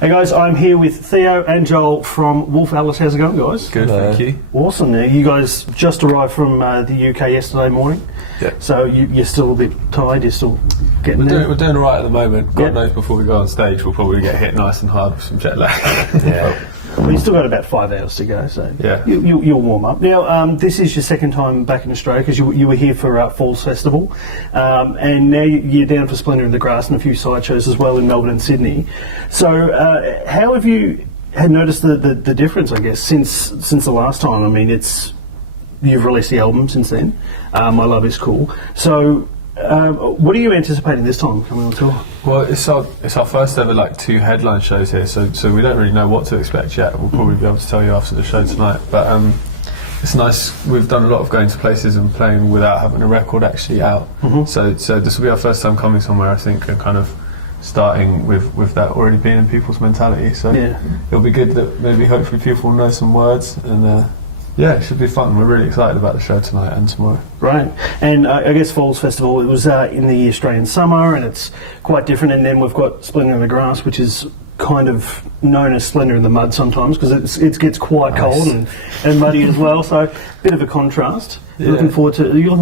Hey guys, I'm here with Theo and Joel from Wolf Alice. How's it going, guys? Good, thank you. Awesome. Now, you guys just arrived from the UK yesterday morning. Yeah. So you're still a bit tired. You're still getting there. We're doing all right at the moment. God knows before we go on stage, we'll probably get hit nice and hard with some jet lag. Yeah. Well, you've still got about 5 hours to go, so yeah. You'll warm up. Now, this is your second time back in Australia because you were here for Falls Festival, and now you're down for Splendour In The Grass and a few side shows as well in Melbourne and Sydney. So, how have you noticed the difference, I guess, since the last time? I mean, you've released the album since then. My Love Is Cool. So, what are you anticipating this time coming on tour? Well, it's our first ever 2 headline shows here, so we don't really know what to expect yet. We'll probably be able to tell you after the show tonight. But it's nice. We've done a lot of going to places and playing without having a record actually out. Mm-hmm. So this will be our first time coming somewhere, I think, and kind of starting with that already being in people's mentality. So it'll be good that maybe hopefully people will know some words and. Yeah, it should be fun. We're really excited about the show tonight and tomorrow. Right. And I guess Falls Festival, it was in the Australian summer and it's quite different. And then we've got Splendour In The Grass, which is kind of known as Splendour In The Mud sometimes because it gets quite cold and muddy as well. So a bit of a contrast. Yeah. Are you looking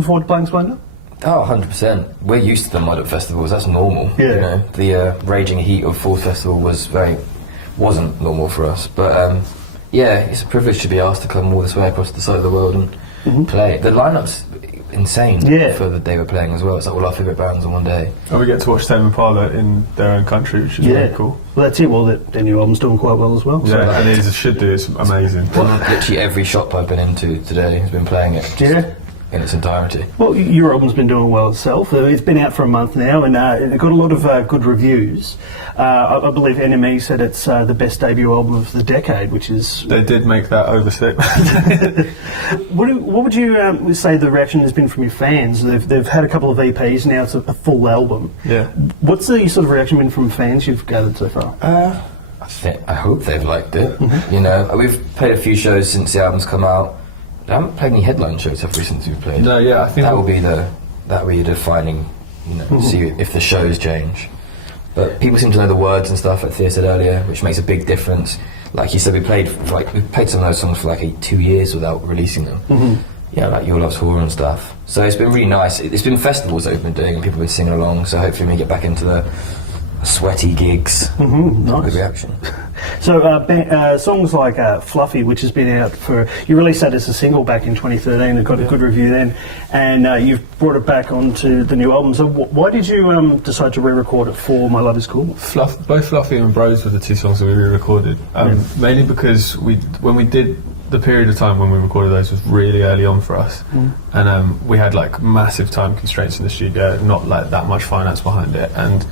forward to playing Splendour? Oh, 100%. We're used to the mud at festivals. That's normal. Yeah. You know, the raging heat of Falls Festival wasn't normal for us. But yeah, it's a privilege to be asked to come all this way across the side of the world and play. The lineup's insane for the day we're playing as well. It's like all our favourite bands on one day. And we get to watch Tame Impala in their own country, which is really cool. Well, that's it. Well, their new album's doing quite well as well. Yeah, so. And it should do. It's amazing. Literally every shop I've been into today has been playing it. In its entirety. Well, your album's been doing well itself. It's been out for a month now and it got a lot of good reviews. I believe NME said it's the best debut album of the decade, which is... They did make that overstatement. What would you say the reaction has been from your fans? They've had a couple of EPs, now it's a full album. Yeah. What's the sort of reaction been from fans you've gathered so far? I hope they've liked it. You know, we've played a few shows since the album's come out. I haven't played any headline shows have we since we've played? No, yeah, I think that will be the defining, see if the shows change. But people seem to know the words and stuff, like Theo said earlier, which makes a big difference. Like you said, we played some of those songs for 2 years without releasing them. Mm-hmm. Yeah, like Your Love's Horror and stuff. So it's been really nice. It's been festivals that we've been doing and people have been singing along. So hopefully when we get back into the sweaty gigs, nice. Good reaction. So songs like Fluffy, which has been out you released that as a single back in 2013 and got a good review then, and you've brought it back onto the new album. So why did you decide to re-record it for My Love Is Cool? Both Fluffy and Bros were the 2 songs that we re-recorded, mainly because when we did the period of time when we recorded those was really early on for us, and we had massive time constraints in the studio, not that much finance behind it, and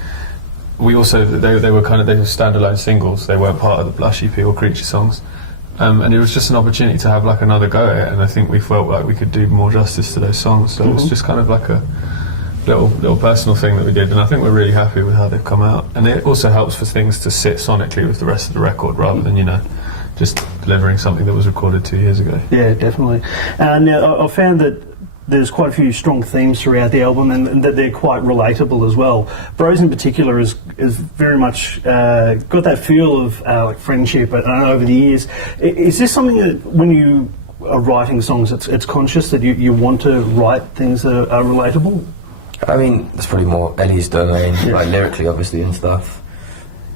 we also they were standalone singles. They weren't part of the Blush EP or Creature songs, and it was just an opportunity to have another go at it. And I think we felt like we could do more justice to those songs. So it's just kind of a little personal thing that we did, and I think we're really happy with how they've come out. And it also helps for things to sit sonically with the rest of the record rather than just delivering something that was recorded 2 years ago. Yeah, definitely. Now I found that there's quite a few strong themes throughout the album and that they're quite relatable as well. Bros in particular is very much got that feel of friendship over the years. Is this something that when you are writing songs it's conscious that you want to write things that are relatable? I mean, that's probably more Ellie's domain, lyrically obviously and stuff.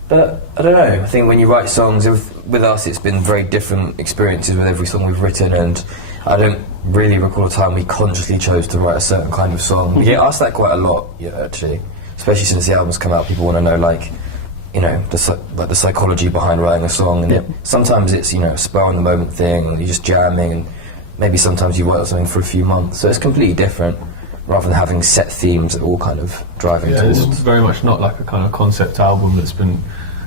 But I don't know, I think when you write songs, with us it's been very different experiences with every song we've written, and I don't really recall a time we consciously chose to write a certain kind of song. We get asked that quite a lot, actually. Especially since the album's come out, people want to know, the psychology behind writing a song. And sometimes it's, a spur-on-the-moment thing, and you're just jamming, and maybe sometimes you work on something for a few months. So it's completely different, rather than having set themes that all kind of driving towards. It's very much not like a kind of concept album that's been...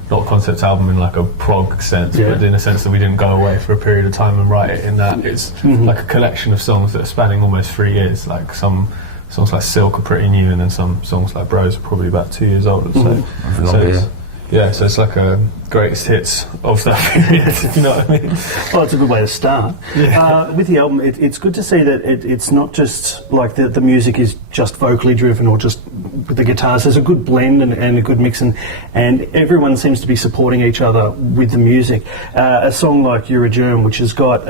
Not a concept album in a prog sense, but in a sense that we didn't go away for a period of time and write it in that. It's like a collection of songs that are spanning almost 3 years. Like some songs like Silk are pretty new, and then some songs like Bros are probably about 2 years old. So it's like a greatest hits of that period, if you know what I mean. Well, it's a good way to start. Yeah. With the album, it's good to see that it's not just the music is just vocally driven or just with the guitars. There's a good blend and a good mix, and everyone seems to be supporting each other with the music. A song like You're a Germ, which has got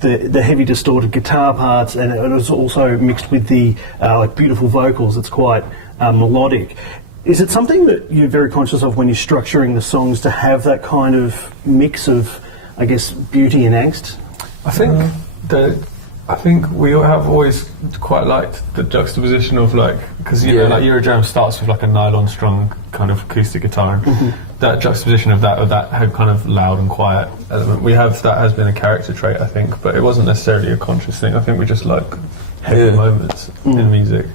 the heavy distorted guitar parts, and it's also mixed with the like beautiful vocals. It's quite melodic. Is it something that you're very conscious of when you're structuring the songs, to have that kind of mix of, I guess, beauty and angst? I think we have always quite liked the juxtaposition of, like, because you know, like You're a Germ starts with like a nylon strung kind of acoustic guitar, and that juxtaposition of that had kind of loud and quiet element. That has been a character trait, I think, but it wasn't necessarily a conscious thing. I think we just like heavy moments in music,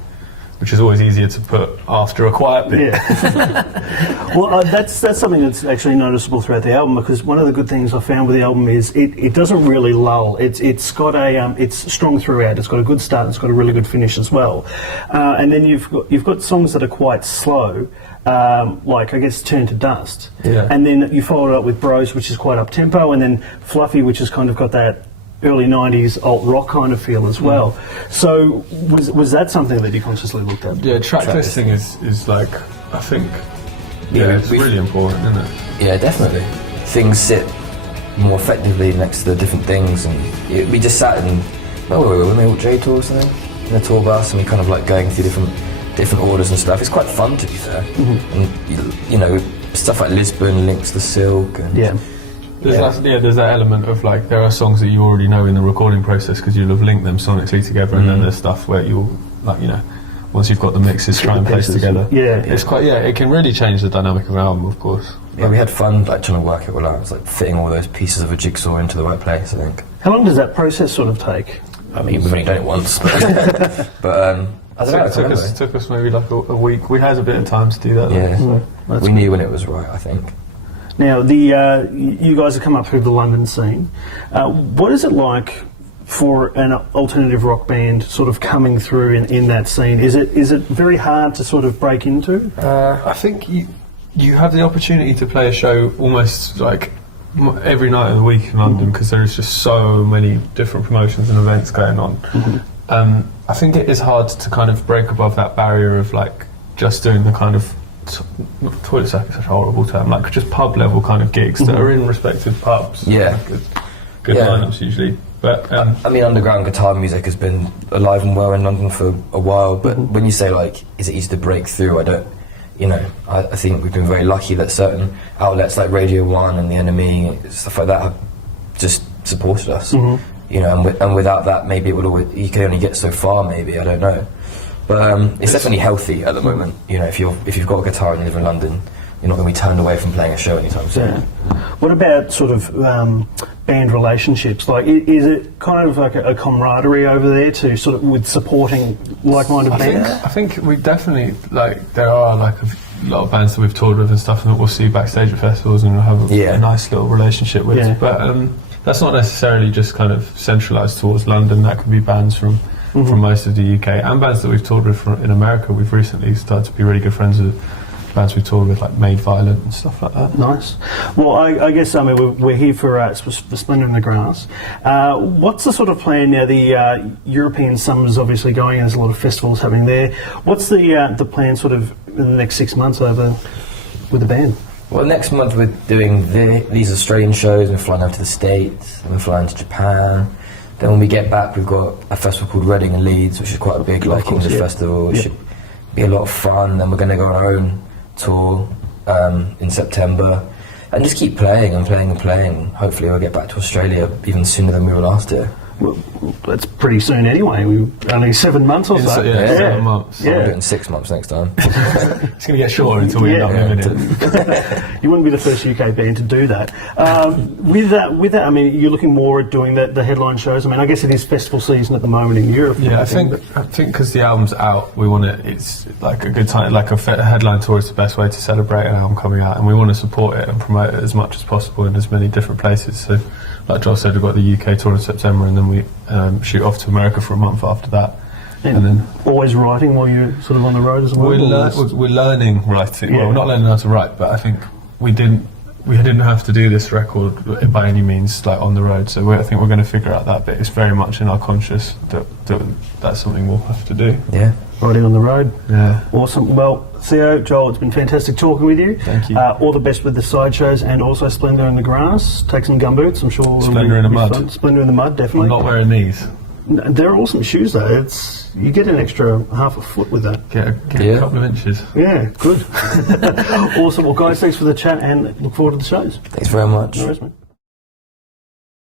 which is always easier to put after a quiet bit. Yeah. Well, that's something that's actually noticeable throughout the album, because one of the good things I found with the album is it doesn't really lull. It's got it's strong throughout. It's got a good start. It's got a really good finish as well. And then you've got songs that are quite slow, like I guess Turn to Dust. Yeah. And then you follow it up with Bros, which is quite up tempo, and then Fluffy, which has kind of got that early 90s alt rock kind of feel as well. So was that something that you consciously looked at? Yeah, track listing is like, I think, it's really important, isn't it? Yeah, definitely. Things sit more effectively next to the different things, and we just sat in, when they all J tour or something, in a tour bus, and we kind of like going through different orders and stuff. It's quite fun, to be fair. And you know, stuff like Lisbon links the Silk, and there's that element of, like, there are songs that you already know in the recording process because you'll have linked them sonically together, and then there's stuff where you'll, like, you know, once you've got the mixes, try and place together. It's quite, it can really change the dynamic of an album, of course. Yeah, we had fun, like, trying to work it all out. It was like fitting all those pieces of a jigsaw into the right place, I think. How long does that process sort of take? I mean, we've only done it once, but I don't know. It took us maybe like a week. We had a bit of time to do that. Yeah, we knew when it was right, I think. Now, you guys have come up through the London scene. What is it like for an alternative rock band sort of coming through in that scene? Is it very hard to sort of break into? I think you have the opportunity to play a show almost like every night of the week in London, because there is just so many different promotions and events going on. I think it is hard to kind of break above that barrier of, like, just doing the kind of toilet sack is such a horrible term, like just pub level kind of gigs that are in respective pubs. Yeah, good lineups usually. But I mean, underground guitar music has been alive and well in London for a while. But when you say, like, is it easy to break through? I think we've been very lucky that certain outlets like Radio 1 and The Enemy, stuff like that, have just supported us. You know, and without that, maybe you can only get so far. Maybe, I don't know. But it's definitely healthy at the moment. You know, if you've got a guitar and you live in London, you're not going to be turned away from playing a show anytime soon. Yeah. What about sort of band relationships? Like, is it kind of like a camaraderie over there to sort of with supporting like-minded bands? I think we definitely, like, there are like a lot of bands that we've toured with and stuff, and that we'll see backstage at festivals and we'll have a nice little relationship with. Yeah. But that's not necessarily just kind of centralised towards London. That could be bands from most of the UK, and bands that we've toured with in America. We've recently started to be really good friends with bands we toured with, like Made Violent and stuff like that. Nice. Well, I guess we're here for Splendour In The Grass. What's the sort of plan now? The European summer's obviously going, and there's a lot of festivals happening there. What's the plan sort of in the next 6 months over with the band? Well, next month we're doing these Australian shows. We're flying over to the States, and we're flying to Japan. Then when we get back, we've got a festival called Reading and Leeds, which is quite a big English festival. It should be a lot of fun. Then we're going to go on our own tour in September, and just keep playing and playing and playing. Hopefully we'll get back to Australia even sooner than we were last year. Well, that's pretty soon anyway. We're only 7 months or so. 7 months. So we're doing 6 months next time. It's going to get shorter until we end up in it. You wouldn't be the first UK band to do that. With that, I mean, you're looking more at doing the headline shows. I mean, I guess it is festival season at the moment in Europe. Yeah, I think because the album's out, we want it. It's like a good time. Like a headline tour is the best way to celebrate an album coming out, and we want to support it and promote it as much as possible in as many different places. So, like Joel said, we've got the UK tour in September, and then we shoot off to America for a month after that. And then always writing while you're sort of on the road as well? We're learning writing. Yeah. Well, we're not learning how to write, but I think we didn't have to do this record by any means, like, on the road. So I think we're going to figure out that bit. It's very much in our conscious that that's something we'll have to do. Yeah. Riding on the road. Yeah. Awesome. Well, Theo, Joel, it's been fantastic talking with you. Thank you. All the best with the sideshows and also Splendour in the Grass. Take some gumboots, I'm sure. Splendour in the mud. Fun. Splendour in the mud, definitely. I'm not wearing these. They're awesome shoes though. You get an extra half a foot with that. Get a couple of inches. Yeah, good. Awesome. Well, guys, thanks for the chat and look forward to the shows. Thanks very much. No worries, mate.